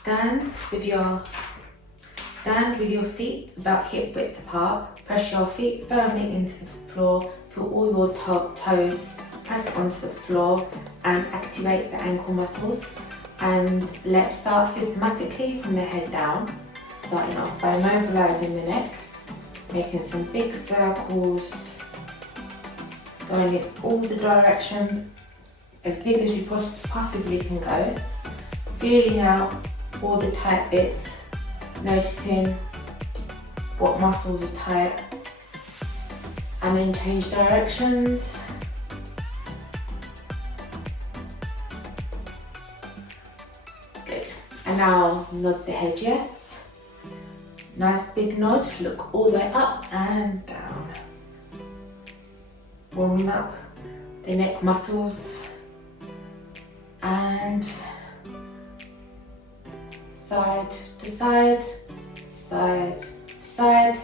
stand with your feet about hip width apart. Press your feet firmly into the floor. Feel all your toes press onto the floor and activate the ankle muscles. And let's start systematically from the head down, starting off by mobilizing the neck, making some big circles, going in all the directions, as big as you possibly can go, feeling out all the tight bits, noticing what muscles are tight, and then change directions. Good. And now nod the head yes. Nice big nod, look all the way up and down. Warming up the neck muscles and side to side, side to side.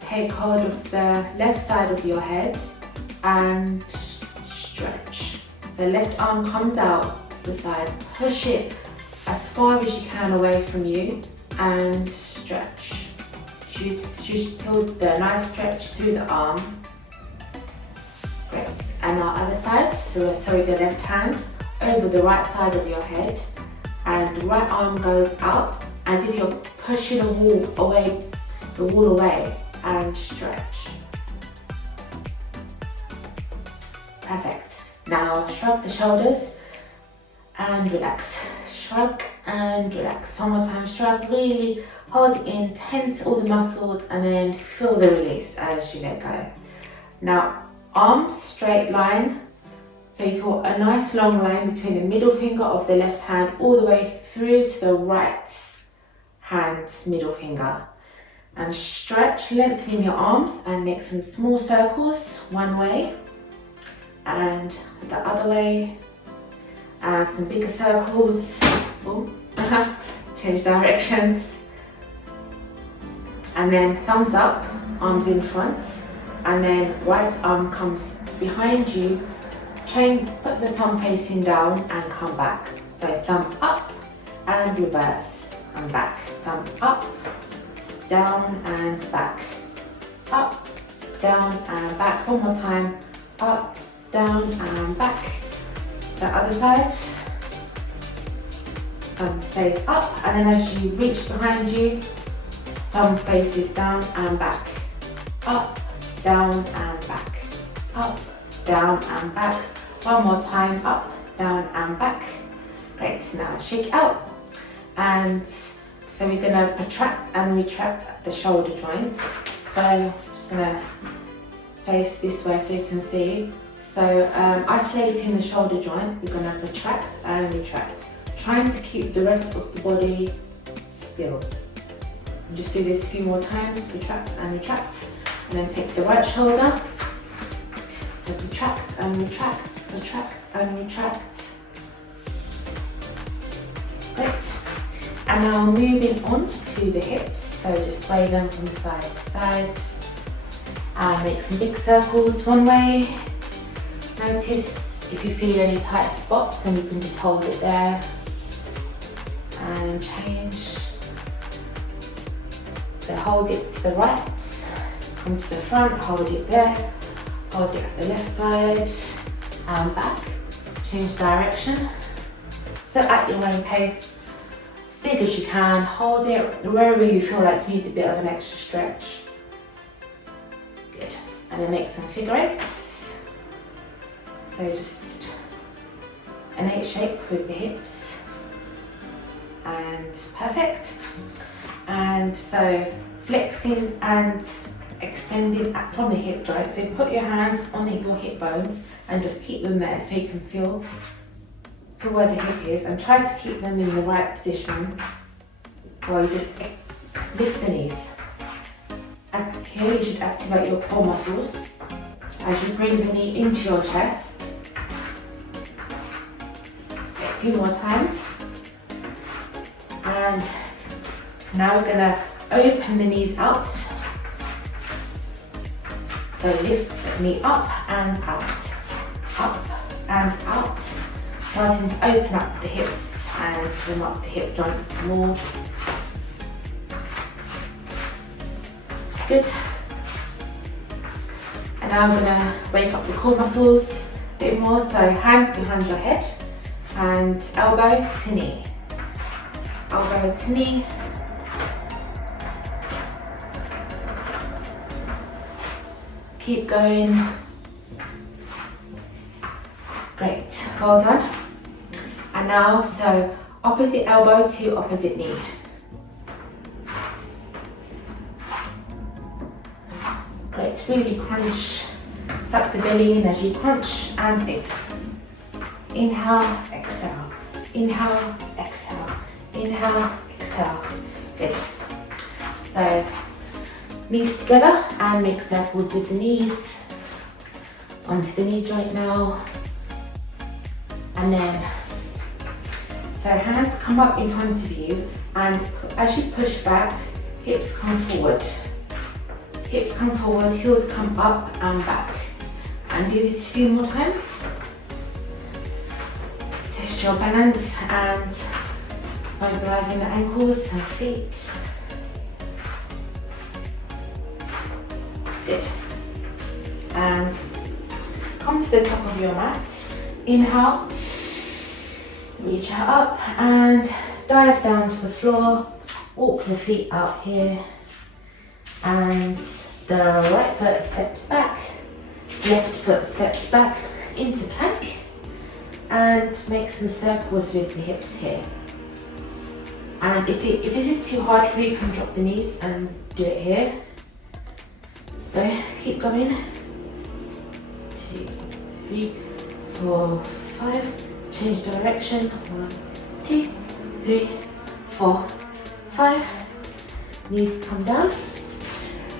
Take hold of the left side of your head and stretch. So left arm comes out to the side, push it as far as you can away from you and stretch. You feel the nice stretch through the arm. Great. And our other side, so sorry, the left hand over the right side of your head, and the right arm goes out as if you're pushing the wall away and stretch. Perfect. Now shrug the shoulders and relax. Shrug and relax. One more time, shrug, really hold it in, tense all the muscles and then feel the release as you let go. Now arms straight line, so you feel a nice long line between the middle finger of the left hand all the way through to the right hand's middle finger. And stretch, lengthening your arms and make some small circles one way and the other way, and some bigger circles. Change directions, and then thumbs up, arms in front, and then right arm comes behind you. Put the thumb facing down and come back. So thumb up and reverse and back. Thumb up, down and back. Up, down and back. One more time. Up, down and back. So other side. Thumb stays up, and then as you reach behind you, thumb faces down and back. Up, down and back. Up, down and back. One more time, up, down and back. Great, now shake it out. And so we're gonna protract and retract the shoulder joint. So I'm just gonna face this way so you can see. So isolating the shoulder joint, we're gonna protract and retract, trying to keep the rest of the body still. And just do this a few more times, retract and retract, and then take the right shoulder. So protract and retract, protract and retract. Great. And now moving on to the hips. So just sway them from side to side and make some big circles one way. Notice if you feel any tight spots, and you can just hold it there and change. So hold it to the right, come to the front, hold it there, hold it at the left side and back. Change direction. So at your own pace, as big as you can, hold it wherever you feel like you need a bit of an extra stretch. Good. And then make some figure eights. So just an 8 shape with the hips, and perfect. And so flexing and extending from the hip joint. So put your hands on your hip bones and just keep them there so you can feel where the hip is, and try to keep them in the right position while you just lift the knees. And here you should activate your core muscles as you bring the knee into your chest. A few more times. And now we're gonna open the knees out. So lift the knee up and out, up and out. Starting to open up the hips and and swim up the hip joints more. Good. And now I'm gonna wake up the core muscles a bit more. So hands behind your head and elbow to knee. Elbow to knee. Keep going. Great, well done. And now, so opposite elbow to opposite knee. Great, really crunch, suck the belly in as you crunch and inhale, exhale, inhale, exhale, inhale, exhale. Good. So knees together and make circles with the knees onto the knee joint now. And then, so hands come up in front of you, and as you push back, hips come forward. Hips come forward, heels come up and back. And do this a few more times. Test your balance and mobilizing the ankles and feet. Good. And come to the top of your mat. Inhale. Reach out up and dive down to the floor. Walk the feet out here. And the right foot steps back. Left foot steps back into plank. And make some circles with the hips here. And if this is too hard for you, you can drop the knees and do it here. So keep going. 2, 3, 4, 5. Change direction. 1, 2, 3, 4, 5. Knees come down.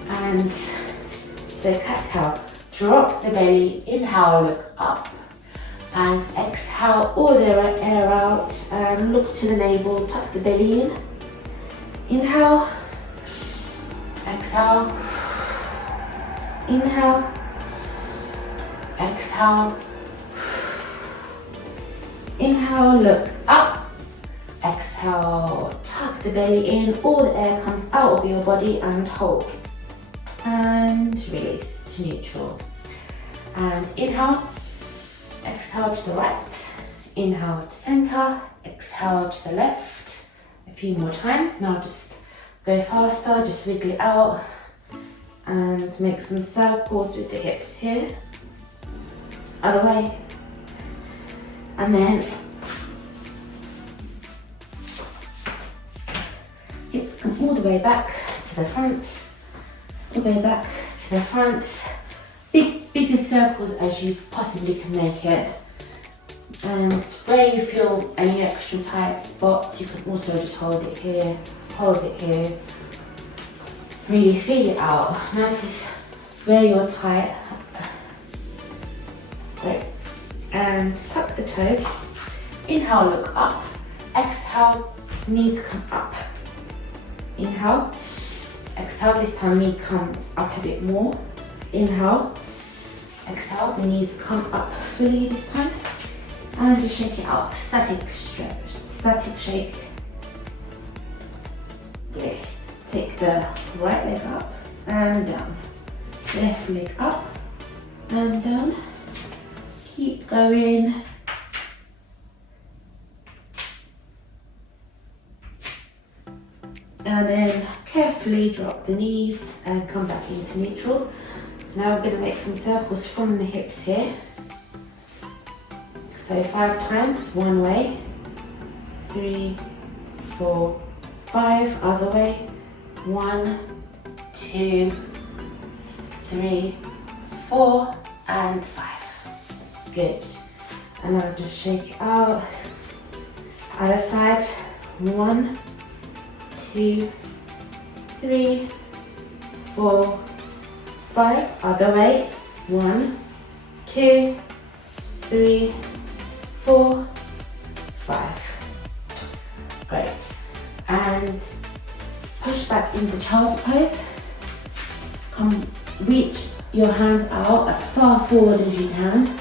And so cat-cow. Drop the belly. Inhale, look up. And exhale all the air out. And look to the navel. Tuck the belly in. Inhale. Exhale. Inhale. Exhale. Inhale, look up. Exhale, tuck the belly in. All the air comes out of your body and hold. And release to neutral. And inhale. Exhale to the right. Inhale to center. Exhale to the left. A few more times. Now just go faster. Just wiggle it out. And make some circles with the hips here. Other way. And then hips come all the way back to the front, all the way back to the front. Bigger circles as you possibly can make it. And where you feel any extra tight spots, you can also just hold it here, Really feel it out. Notice where you're tight. Great. And tuck the toes. Inhale, look up. Exhale, knees come up. Inhale. Exhale, this time knee comes up a bit more. Inhale. Exhale, the knees come up fully this time. And just shake it out. Static stretch, static shake. Great. Take the right leg up and down. Left leg up and down. Keep going. And then carefully drop the knees and come back into neutral. So now we're going to make some circles from the hips here. So 5 times, one way. 3, 4, 5, other way. 1, 2, 3, 4, and 5. Good. And now just shake it out. Other side. 1, 2, 3, 4, 5. Other way. 1, 2, 3, 4, 5. Great. And push back into child's pose. Come, reach your hands out as far forward as you can.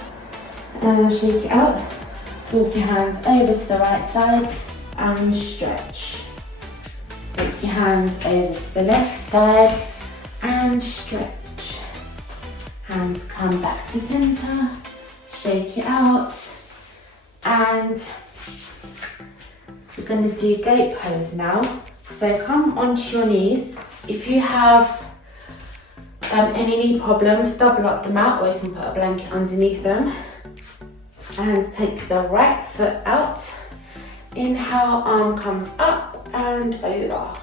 And shake it out. Walk your hands over to the right side and stretch. Take your hands over to the left side and stretch. Hands come back to center, shake it out, and we're going to do goat pose now. So come onto your knees. If you have any knee problems, double up the mat, or you can put a blanket underneath them. And take the right foot out. Inhale, arm comes up and over.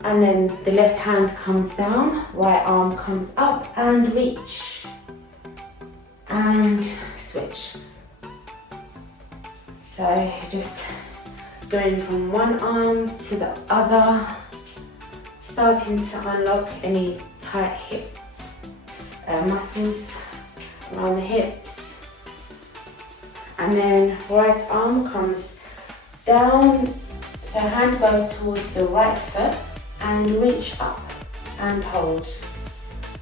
And then the left hand comes down, right arm comes up and reach. And switch. So just going from one arm to the other, starting to unlock any tight hip muscles around the hips. And then right arm comes down, so hand goes towards the right foot and reach up and hold.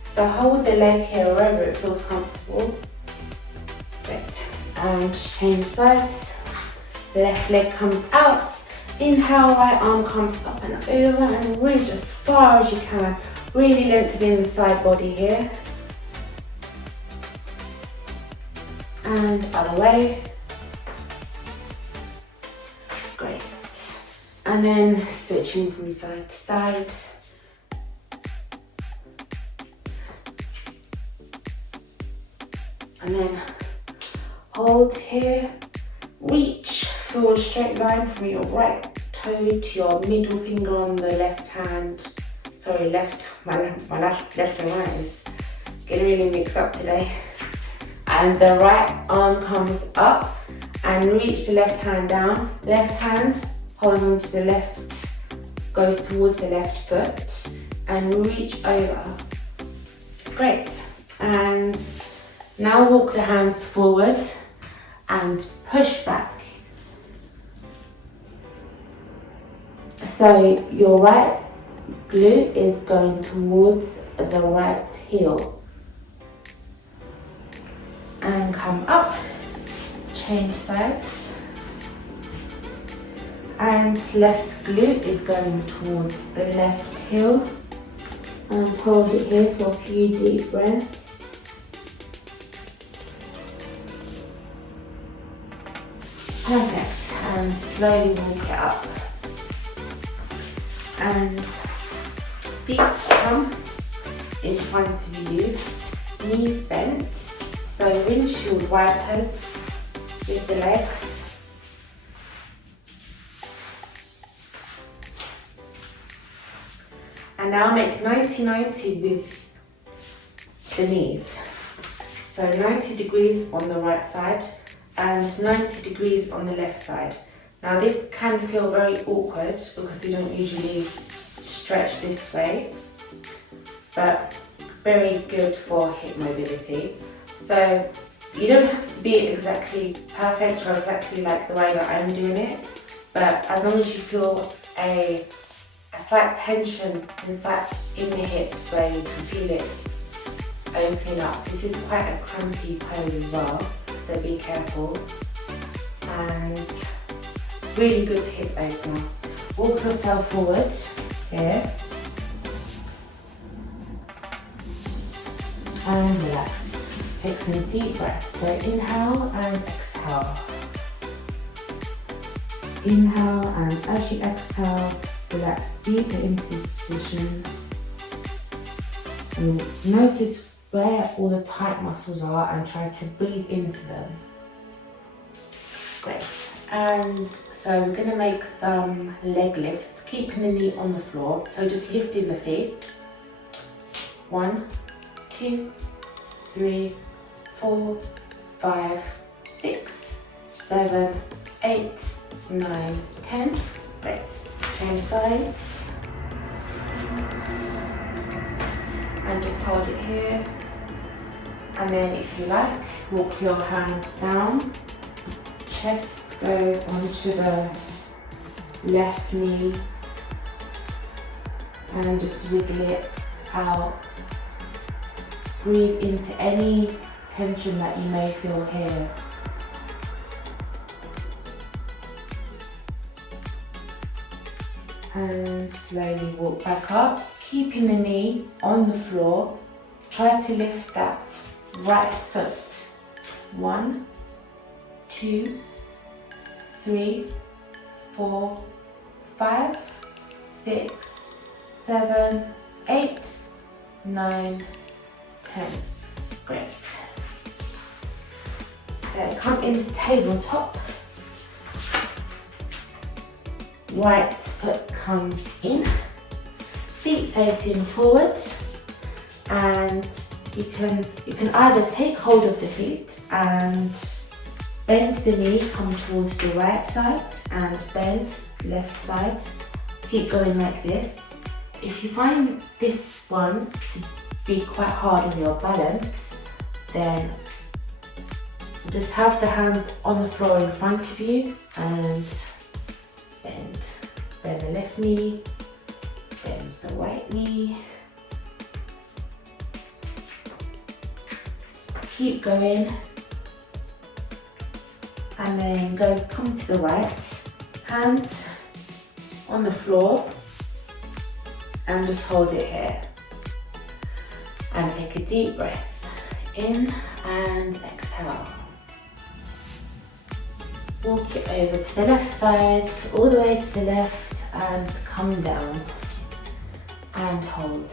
So hold the leg here wherever it feels comfortable. Great. And change sides. Left leg comes out. Inhale, right arm comes up and over and reach as far as you can. Really lengthening the side body here. And other way. Great. And then switching from side to side. And then hold here. Reach, feel a straight line from your right toe to your middle finger on the left hand. Sorry, my left and right is getting really mixed up today. And the right arm comes up and reach the left hand down. Left hand holds on to the left, goes towards the left foot and reach over. Great. And now walk the hands forward and push back. So your right glute is going towards the right heel. And come up, change sides. And left glute is going towards the left heel. And hold it here for a few deep breaths. Perfect, and slowly walk it up. And feet come in front of you, knees bent, so windshield wipers with the legs. And now make 90-90 with the knees. So 90 degrees on the right side and 90 degrees on the left side. Now this can feel very awkward because we don't usually stretch this way, but very good for hip mobility. So you don't have to be exactly perfect or exactly like the way that I'm doing it, but as long as you feel a slight tension inside in the hips where you can feel it opening up. This is quite a crampy pose as well, so be careful. And really good hip opener. Walk yourself forward here. And relax. Take some deep breaths. So inhale and exhale. Inhale, and as you exhale, relax deeper into this position. And notice where all the tight muscles are and try to breathe into them. Great. And so we're going to make some leg lifts, keeping the knee on the floor. So just lifting the feet. 1, 2, 3, 4, 5, 6, 7, 8, 9, 10. Great. Change sides. And just hold it here. And then if you like, walk your hands down. Chest goes onto the left knee. And just wiggle it out. Breathe into any tension that you may feel here. and slowly walk back up, keeping the knee on the floor. Try to lift that right foot. 1, 2, 3, 4, 5, 6, 7, 8, 9, 10. Great. So come into tabletop. Right foot comes in, feet facing forward, and you can either take hold of the feet and bend the knee, come towards the right side and bend left side. Keep going like this. If you find this one to be quite hard on your balance, then just have the hands on the floor in front of you and bend the left knee, bend the right knee. Keep going, and then come to the right, hands on the floor, and just hold it here. And take a deep breath in and exhale. Walk it over to the left side, all the way to the left, and come down and hold.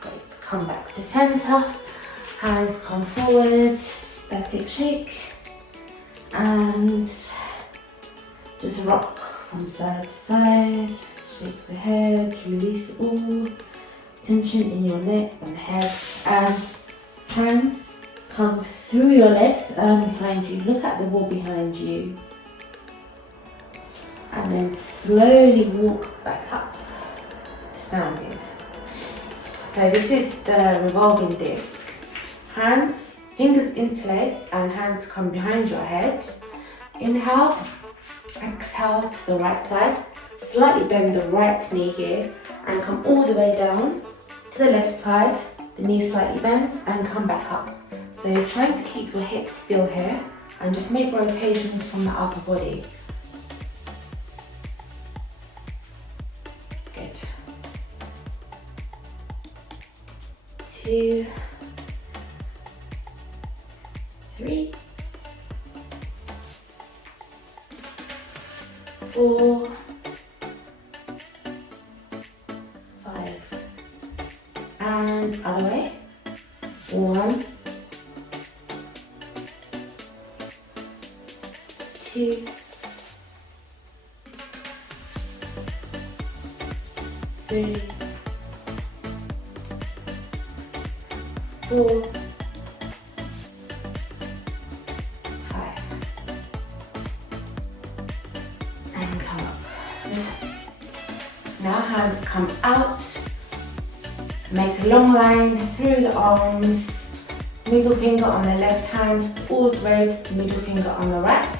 Great, come back to center, hands come forward, static shake, and just rock from side to side, shake the head, release all tension in your neck and head, and hands come through your legs behind you. Look at the wall behind you. And then slowly walk back up to standing. So this is the revolving disc. Hands, fingers interlace, and hands come behind your head. Inhale, exhale to the right side. Slightly bend the right knee here and come all the way down to the left side. The knee slightly bends and come back up. So you're trying to keep your hips still here and just make rotations from the upper body. Good. 2, 3, 4, 5, and other way. 1, 2, 3, 4, 5, and come up. Now hands come out, make a long line through the arms, middle finger on the left hand, all the way to the middle finger on the right.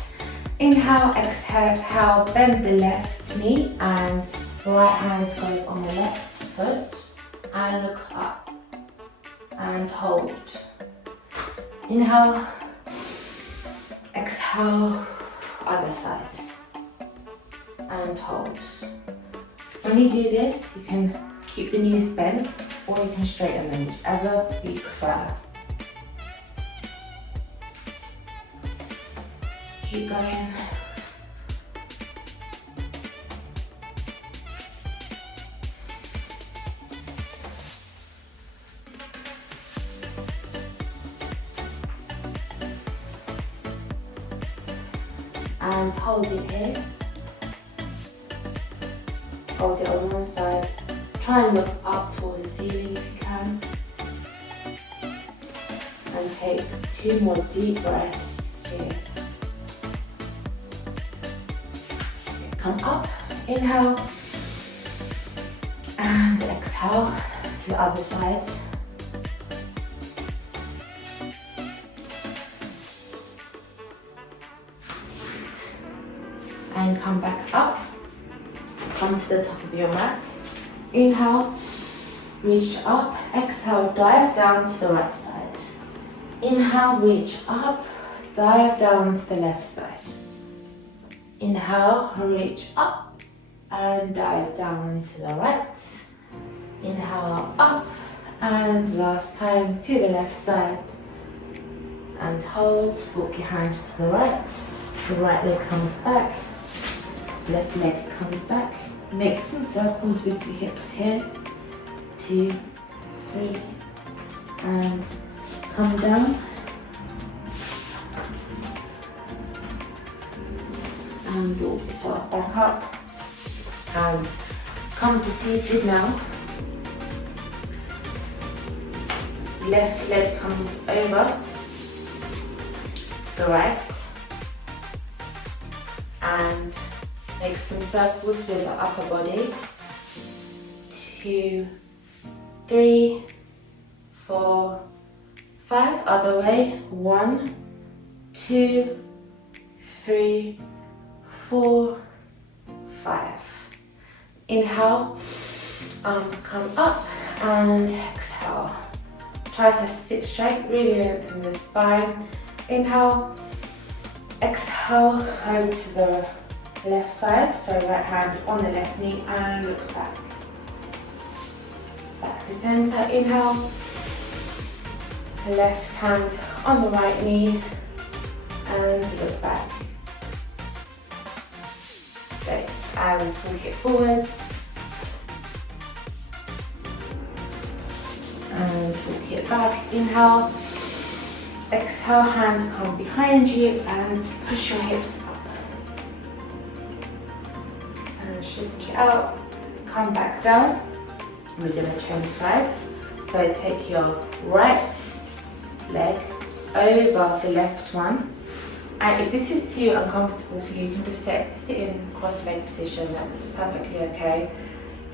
Inhale, exhale, bend the left knee and right hand goes on the left foot and look up and hold. Inhale, exhale, other side and hold. When you do this, you can keep the knees bent or you can straighten them, whichever you prefer. Keep going. And hold it here. Hold it on one side. Try and look up towards the ceiling if you can. And take 2 more deep breaths here. Come up, inhale, and exhale to the other side. And come back up, come to the top of your mat. Inhale, reach up, exhale, dive down to the right side. Inhale, reach up, dive down to the left side. Inhale, reach up and dive down to the right. Inhale, up, and last time to the left side. And hold, walk your hands to the right leg comes back, left leg comes back. Make some circles with your hips here. 2, 3, and come down. And walk yourself back up. And come to seated now. Left leg comes over the right. And make some circles with the upper body. 2, 3, 4, 5. Other way. 1, 2, 3, 4, 5. Inhale, arms come up and exhale. Try to sit straight, really lengthen the spine. Inhale, exhale, over to the left side, so right hand on the left knee and look back. Back to center, inhale, left hand on the right knee and look back. Great, and walk it forwards. And walk it back, inhale, exhale, hands come behind you and push your hips up. And shake it out, come back down. We're going to change sides. So take your right leg over the left one. And if this is too uncomfortable for you, you can just sit in cross-leg position, that's perfectly okay.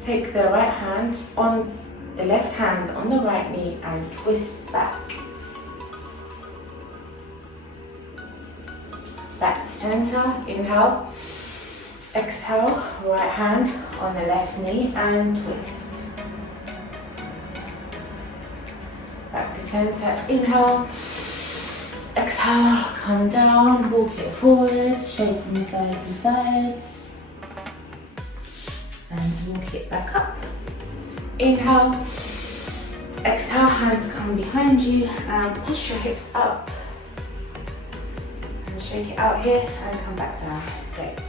Take the right hand on the left hand on the right knee and twist back. Back to center, inhale. Exhale, right hand on the left knee and twist. Back to center, inhale. Exhale, come down, walk it forward, shake from side to side. And walk it back up. Inhale, exhale, hands come behind you and push your hips up. And shake it out here and come back down. Great.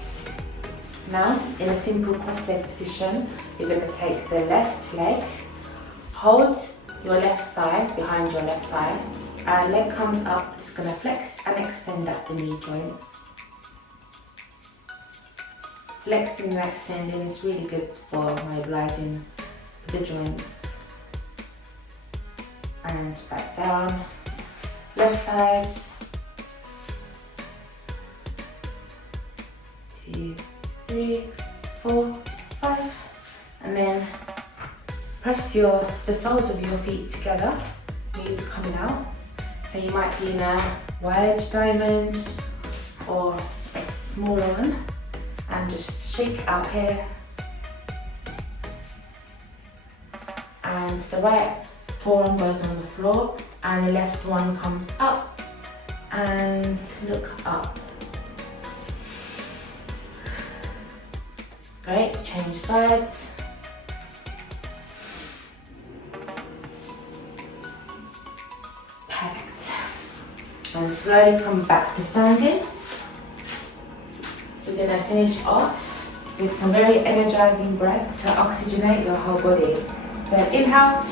Now, in a simple cross-leg position, you're going to take the left leg, hold your left thigh behind your left thigh, and leg comes up, it's going to flex and extend at the knee joint. Flexing and extending is really good for mobilizing the joints. And back down, left side, 2, 3, 4, 5, and then press the soles of your feet together, knees are coming out. So you might be in a wide diamond or a smaller one, and just shake out here. And the right forearm goes on the floor and the left one comes up and look up. Great, change sides. Perfect. And slowly come back to standing. We're going to finish off with some very energizing breath to oxygenate your whole body. So inhale,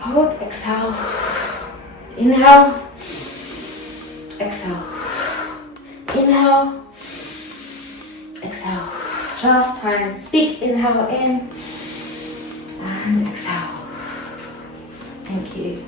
hold, exhale, inhale, exhale, inhale, exhale. Last time, big inhale in and exhale. Thank you.